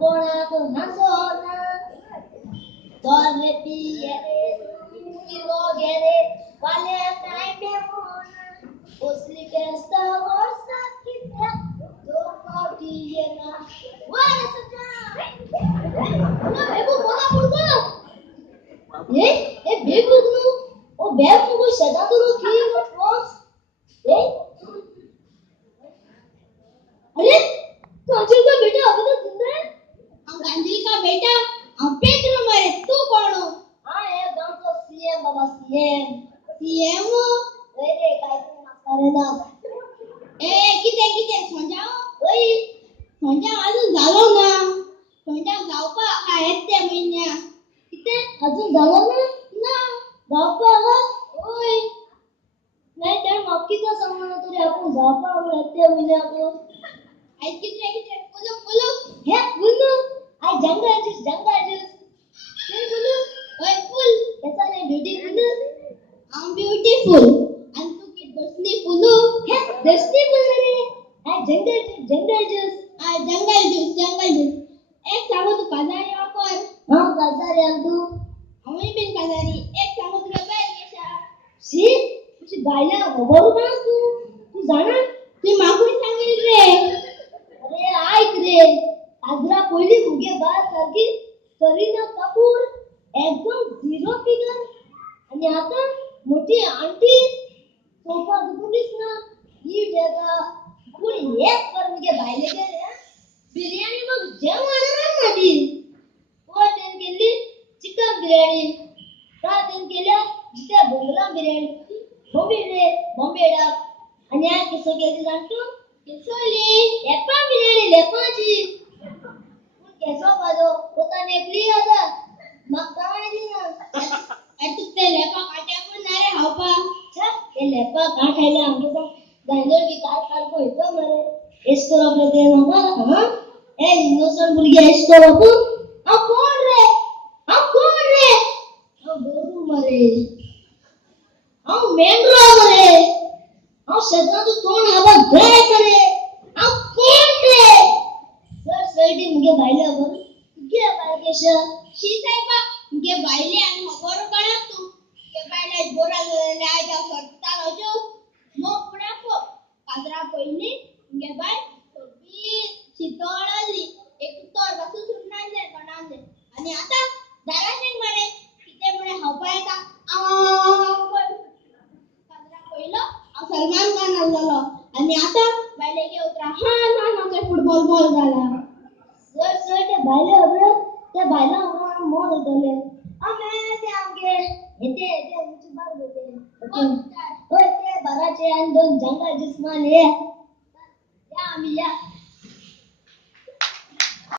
कोणाक हसोना तोरे पिये किलो गेरे वाले टाइम मोना ओसली केस्ता वर्षा कित्या तो पाटिये ना वारे सजा ना बेबू बोला बोला ये बेबू ओ बेबू को सदा तो की क्रॉस ए अरे काजल का बेटा अभी तो जिंदा है हम गांधी का बेटा हम पेट में मरे तू कौन हो? हाँ ये गांव तो सीएम बाबा सीएम सीएम हो? रे काय तू मारे ना किती समजाओ ओय समजा अजून झालो ना समजा जाऊ का काय त्या महिन्या किती अजून झालं ना जाऊ ओय नाही तर मक्कीचा संबंध तरी आपण जाऊ येते म्हणजे आपण किती बोलो हे बोलू आई जंगल जूस ते बोलू ओय फुल त्याचा नाही ब्युटीफुल I'm beautiful and तू की दसनी फुलू हे दसनी बोल रे आई जंगल जूस एक सांगू तू काजारी वापर हां कसा तू आम्ही बिन काजारी एक सांगू तुला बाहेर गेशा शी तुझी गायला बरोबर ना तू जाणार ती मागून सांगेल रे अरे ऐक रे आजरा पहिली मुगे बात सारखी करीना कपूर एकदम झिरो फिगर आणि आता मोठी आंटी सोफा दुखलीस ना ही जगा कोणी एक पर मुगे बायले गेले बिर्याणी मग जेवण आणणार ती पोटन केली चिकन बिर्याणी रातन केल्या जिथे बोंगला बिर्याणी बॉम्बेडा आणि आज कसं केली जाणतो केसोली लेपा बिर्याणी लेपाची केसो बाजो पोताने एकली होता मग काय दिना तू ते लेपा काट्या पण नाही रे हावपा छा ते लेपा का खायला आमचं गांजर की काय काढतो येतो मरे एस्को आपले ते नका हां ए इनोसंट मुलगी एस्को बापू आ कोण रे आ बोलू मरे आ मेंढरा मरे आ सदा तू तोंड हवा गय करे आ कोण रे सर सैडी मुगे बायले बर तुझे बायकेश शी साहेबा के बायले आणि खबर कळा तू के बायले बोरा लायजा सरता राजो मग पुढे को काजरा पहिली के बाय बी शितोळली एक तोर बसून सुटणार दे कणान दे आणि आता दाराने मरे किती मुळे हवाय का काजरा पहिलं सलमान खान आलेला आणि आता बायले के उतरा हा ते फुटबॉल बॉल झाला सर ते बायले अबरे ते बायला हमरा मोर दले अमे ते आमगे येते मुझे बार बोलते ओय ते बाराचे आणि दोन जंगल जिस्मान ये या आम्ही या